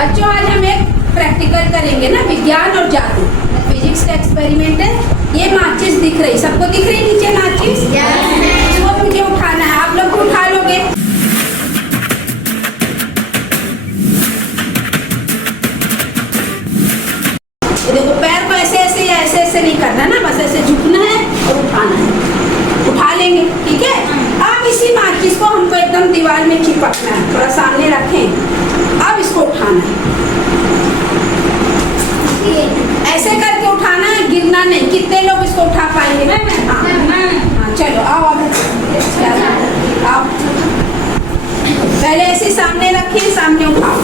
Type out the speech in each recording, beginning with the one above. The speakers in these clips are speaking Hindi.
बच्चों आज हम एक प्रैक्टिकल करेंगे ना, विज्ञान और जादू, फिजिक्स का एक्सपेरिमेंट है। ये माचिस दिख रही, सबको दिख रही नीचे माचिस? इसको मुझे उठाना है, आप लोग उठा लोगे? देखो पैर को ऐसे ऐसे या ऐसे ऐसे नहीं करना ना, बस ऐसे झुकना है और उठाना है, उठा लेंगे, ठीक है। अब इसी माचिस को हमको एकदम दीवार में चिपकना है, थोड़ा सामने रखें। अब इसको उठाना है, ऐसे करके उठाना है, गिरना नहीं। कितने लोग इसको उठा पाएंगे? हाँ, चलो आओ आओ, पहले ऐसे सामने रखिए, सामने उठाओ।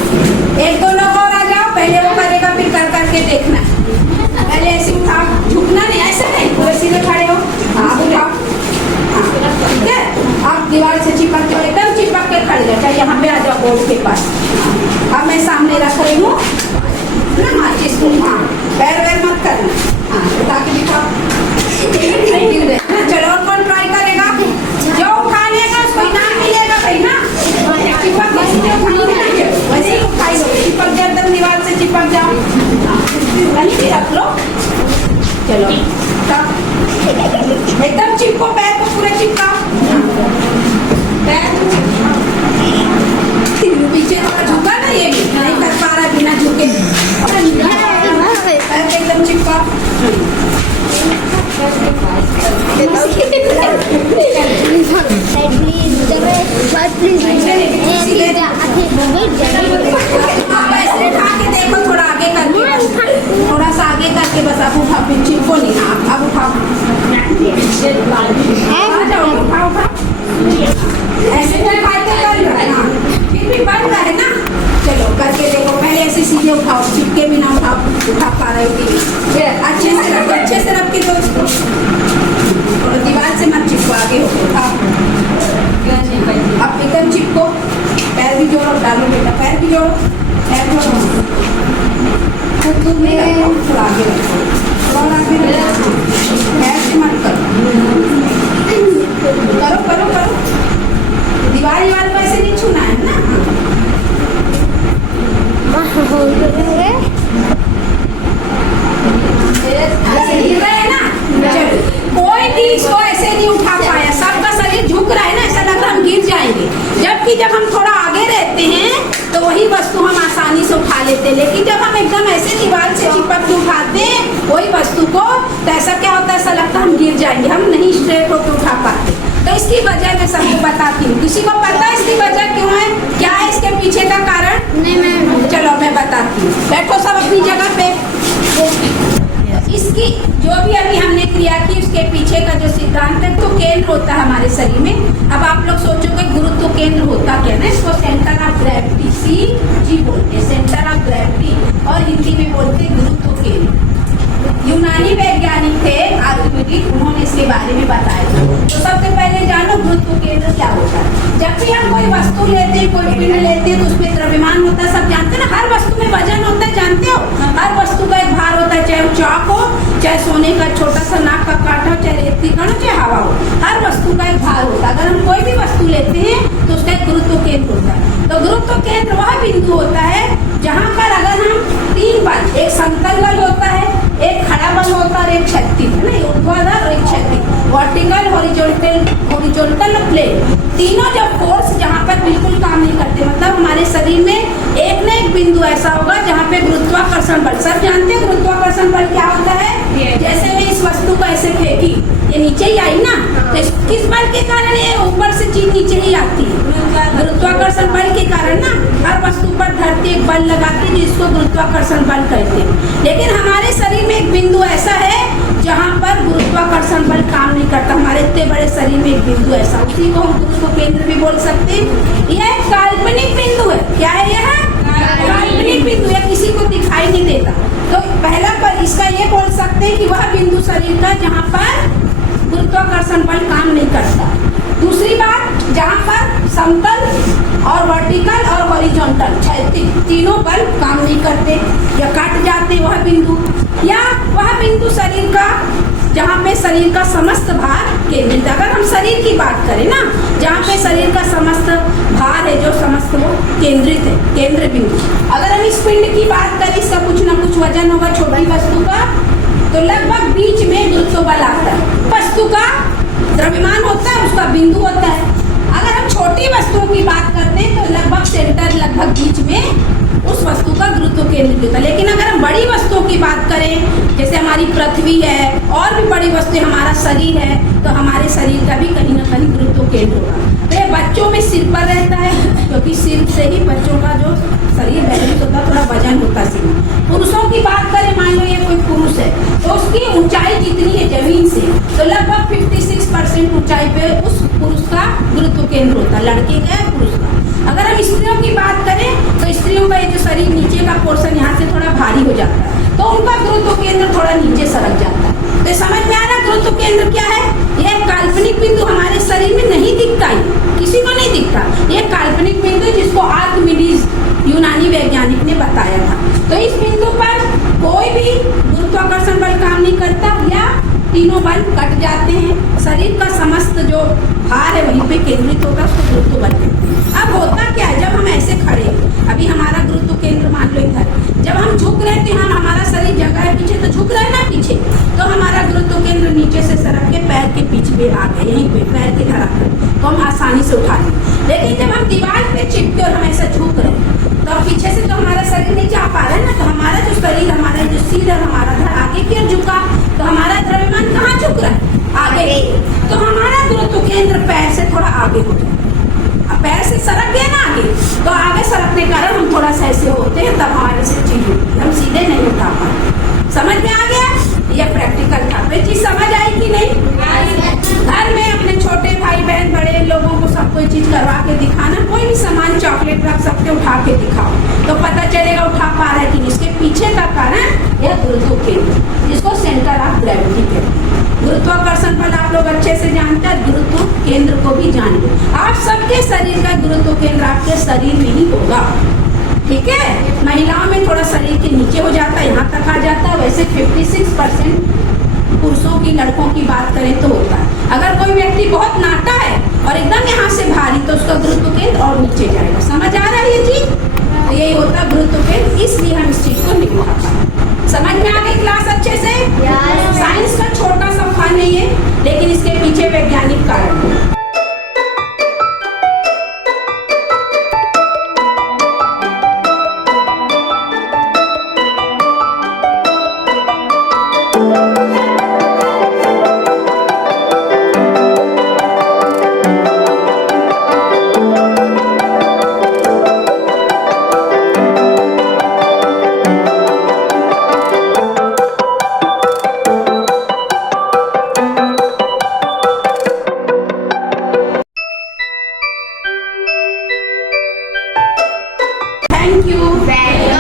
एक दो लोग और आ जाओ, पहले वो करेगा फिर कर करके देखना। पहले ऐसे उठाओ, झुकना नहीं, ऐसे नहीं, पूरे सीधे खड़े हो। हाँ उठाओ, ठीक है। आप दीवार से चिपक के एकदम चिपक के खड़े जाओ, चाहे यहाँ पे आ जाओ बोर्ड के पास। अब मैं सामने रख रही हूँ ना माचिस को। हाँ, पैर वैर मत करना। हाँ, उठा के दिखाओ। चलो और कौन ट्राई करेगा? जो उठा लेगा उसको इनाम मिलेगा भाई ना। चिपक वैसे ही उठाई लो, चिपक जाओ एकदम दीवार से, चिपक जाओ, वहीं भी रख लो। चलो एकदम चिपको, पैर को पूरा चिपकाओ। पीछे थोड़ा झुका ना, ये भी नहीं कर पा रहा बिना झुके, पैर एकदम चिपकाओ। ऐसे उठा के देखो, थोड़ा आगे करके, थोड़ा सा आगे करके, बस अब उठा, फिर चिपको नहीं। अब उठाओ, उठाओ उठाओ, ऐसे फिर भी बढ़ रहा है ना। चलो करके देखो, पहले ऐसे सीधे उठाओ, चिपके भी ना उठाओ, उठा पा रहे हो? अच्छे से रखो, अच्छे से रख के दो इसको, और दीवार से मत चिपको, आगे हो। उठाओ, अब एकदम चिपको, पैर भी जोड़ो, डालो बेटा, पैर भी जोड़ो, पैर जोड़ो, थोड़ा आगे रखो, थोड़ा आगे रखो, पैर से मत करो, करो करो करो। दीवार को ऐसे नहीं छूना है ना। कोई भी इसको ऐसे नहीं उठा पाया, सबका शरीर झुक रहा है ना, ऐसा लग रहा है हम गिर जाएंगे। जबकि जब हम थोड़ा आगे रहते हैं तो वही वस्तु हम आसानी से उठा लेते हैं, लेकिन जब हम एकदम ऐसे दीवार से चिपक के उठाते हैं वही वस्तु को, तो ऐसा क्या होता है, ऐसा लगता है हम गिर जाएंगे, हम नहीं स्ट्रेट होकर उठा पाते। तो इसकी वजह मैं सबको बताती हूँ। किसी को पता है इसकी वजह क्यों है, क्या है इसके पीछे का कारण? नहीं, मैं चलो मैं बताती हूँ। बैठो सब अपनी जगह पे। इसकी जो भी अभी हमने क्रिया की, उसके पीछे का जो सिद्धांत है, तो केंद्र होता है हमारे शरीर में। अब आप लोग सोचोगे गुरुत्व केंद्र होता क्या ना, इसको सेंटर ऑफ ग्रेविटी, CG बोलते हैं, सेंटर ऑफ ग्रेविटी, और हिंदी में बोलते हैं गुरुत्व केंद्र। यूनानी वैज्ञानिक थे आर्किमिडीज, उन्होंने इसके बारे में बताया। तो सबसे पहले जानो गुरुत्व केंद्र क्या होता है। जब भी हम कोई वस्तु लेते हैं, कोई पिंड लेते हैं, तो उसमें द्रव्यमान होता है, सब जानते हैं ना। हर वस्तु में वजन होता है, जानते हो? हर वस्तु का एक भार होता है, चाहे वो चाक हो, चाहे सोने का छोटा सा नाक का कांटा हो, चाहे रेत की कण हो, चाहे हवा हो, हर वस्तु का एक भार होता है। अगर हम कोई भी वस्तु लेते हैं तो उसका एक गुरुत्व केंद्र होता है। तो गुरुत्व केंद्र वह बिंदु होता है जहाँ पर अगर हम तीन बल, एक समतल बल होता है, एक खड़ा बल होता है और एक क्षैतिज, है ना, ऊर्ध्वाधर और एक क्षैतिज, वर्टिकल, हॉरिजॉन्टल और प्लेन, तीनों जब फोर्स जहाँ पर बिल्कुल काम नहीं करते, मतलब हमारे शरीर में एक न एक बिंदु ऐसा होगा जहाँ पे गुरुत्वाकर्षण बल, सब जानते हैं गुरुत्वाकर्षण बल क्या होता है। जैसे मैं इस वस्तु को ऐसे फेंकी, ये नीचे ही आई ना, तो किस बल के कारण ये ऊपर से चीज नीचे ही आती है? गुरुत्वाकर्षण बल के कारण ना। हर वस्तु पर धरती एक बल लगाती है जिसको गुरुत्वाकर्षण बल कहते हैं। लेकिन हमारे शरीर में एक बिंदु ऐसा है जहाँ पर गुरुत्वाकर्षण बल काम नहीं करता। हमारे इतने बड़े शरीर में एक बिंदु ऐसा, उसी को हम गुरुत्व केंद्र भी बोल सकते हैं। यह एक काल्पनिक बिंदु है। क्या है यह? काल्पनिक बिंदु है, किसी को दिखाई नहीं देता। तो पहला पर इसका ये बोल सकते हैं कि वह बिंदु शरीर का जहाँ पर गुरुत्वाकर्षण बल काम नहीं करता। दूसरी बात, जहाँ पर समतल और वर्टिकल और हॉरिजॉन्टल तीनों बल काम नहीं करते या कट जाते, वह बिंदु, या वह बिंदु शरीर का जहाँ पे शरीर का समस्त भार केंद्रित। अगर हम शरीर की बात करें ना, जहाँ पे शरीर का समस्त भार है, जो समस्त वो केंद्रित है, केंद्र बिंदु। अगर हम इस होगा छोटी वस्तु का, तो लगभग बीच में गुरुत्व बल आता है। वस्तु का द्रव्यमान होता है, उसका बिंदु होता है। अगर हम छोटी वस्तुओं की बात करते हैं तो लगभग सेंटर, लगभग बीच में उस वस्तु का गुरुत्व केंद्र होता है। लेकिन अगर हम बड़ी वस्तुओं की बात करें, जैसे हमारी पृथ्वी है और भी बड़ी वस्तु हमारा शरीर है, तो हमारे शरीर का भी कहीं ना कहीं गुरुत्व केंद्र होगा। तो ये बच्चों में सिर पर रहता है, क्योंकि सिर से ही बच्चों का जो शरीर बैलेंस होता है, थोड़ा वजन होता है सिर। पुरुषों की बात करें, मान लो ये कोई पुरुष है, तो उसकी ऊंचाई जितनी है जमीन से, तो लगभग 56% ऊंचाई पे उस पुरुष का गुरुत्व केंद्र होता है, लड़के का या पुरुष का। अगर हम स्त्रियों की बात करें, तो स्त्रियों का ये जो शरीर नीचे का पोर्शन यहाँ से थोड़ा भारी हो जाता है, तो उनका गुरुत्व केंद्र थोड़ा नीचे सरक जाता है। तो समझ में आ रहा गुरुत्व केंद्र क्या है? यह काल्पनिक बिंदु हमारे शरीर में नहीं दिखता है, किसी को नहीं दिखता। यह काल्पनिक बिंदु जिसको आर्किमिडीज यूनानी वैज्ञानिक ने बताया था। तो इस बिंदु पर कोई भी गुरुत्वाकर्षण बल काम नहीं करता, या तीनों बल कट जाते हैं। शरीर का समस्त जो भार है वहीं पे केंद्रित होगा, उसको गुरुत्व बल कहते हैं। अब होता क्या है, जब हम ऐसे खड़े, अभी हमारा गुरुत्व केंद्र मान लो इधर, जब हम झुक रहे थे, हम हमारा शरीर जगह है पीछे, तो झुक रहे हैं ना पीछे, तो हमारा गुरुत्व केंद्र नीचे से सरक के पैर के पीछे पे आ गए, यहीं पे पैर के धड़क कर, तो हम आसानी से उठा लें। लेकिन जब हम दीवार पे चिपके और हम ऐसा झुक रहे हैं, तो पीछे से तो हमारा शरीर नहीं जा पा रहा है ना, तो हमारा जो शरीर, हमारा जो सिर है, हमारा धड़ आगे की ओर झुका, तो हमारा द्रव्यमान कहाँ झुक रहा है? आगे। तो हमारा गुरुत्व केंद्र पैर से थोड़ा आगे हो जाए। अब पैर से सरक गया ना आगे, तो आगे सरकने के कारण हम थोड़ा सा ऐसे होते हैं, तब हमारे से चीज होती है, हम सीधे नहीं उठा पाते। समझ में आ गया? यह प्रैक्टिकल था। ये चीज समझ आई कि नहीं? घर में अपने छोटे भाई बहन बड़े लोगों को सब कोई चीज करवा के दिखाना, कोई भी सामान, चॉकलेट रख सकते, उठा के दिखाओ, तो पता चलेगा उठा पा रहा है कि इसके पीछे का कारण यह गुरुत्व केंद्र, जिसको सेंटर ऑफ ग्रेविटी कहते हैं। गुरुत्वाकर्षण बल आप लोग अच्छे से जानते हैं, गुरुत्व केंद्र को भी जान लो। आप सबके शरीर का गुरुत्व केंद्र आपके शरीर में ही होगा, ठीक है? महिलाओं में थोड़ा शरीर के नीचे हो जाता है, यहाँ तक आ जाता है। वैसे 56% पुरुषों की, लड़कों की बात करें तो होता है। अगर कोई व्यक्ति बहुत नाटा है और एकदम यहाँ से भारी, तो उसका गुरुत्व केंद्र और नीचे जाएगा। समझ आ रहा है ये चीज? तो यही होता है गुरुत्व केंद्र, इसलिए हम इस चीज को नहीं उठा पाते। समझ में आ गई क्लास अच्छे से? साइंस का छोटा सा फन है ये, लेकिन इसके पीछे वैज्ञानिक कारण है। Thank you.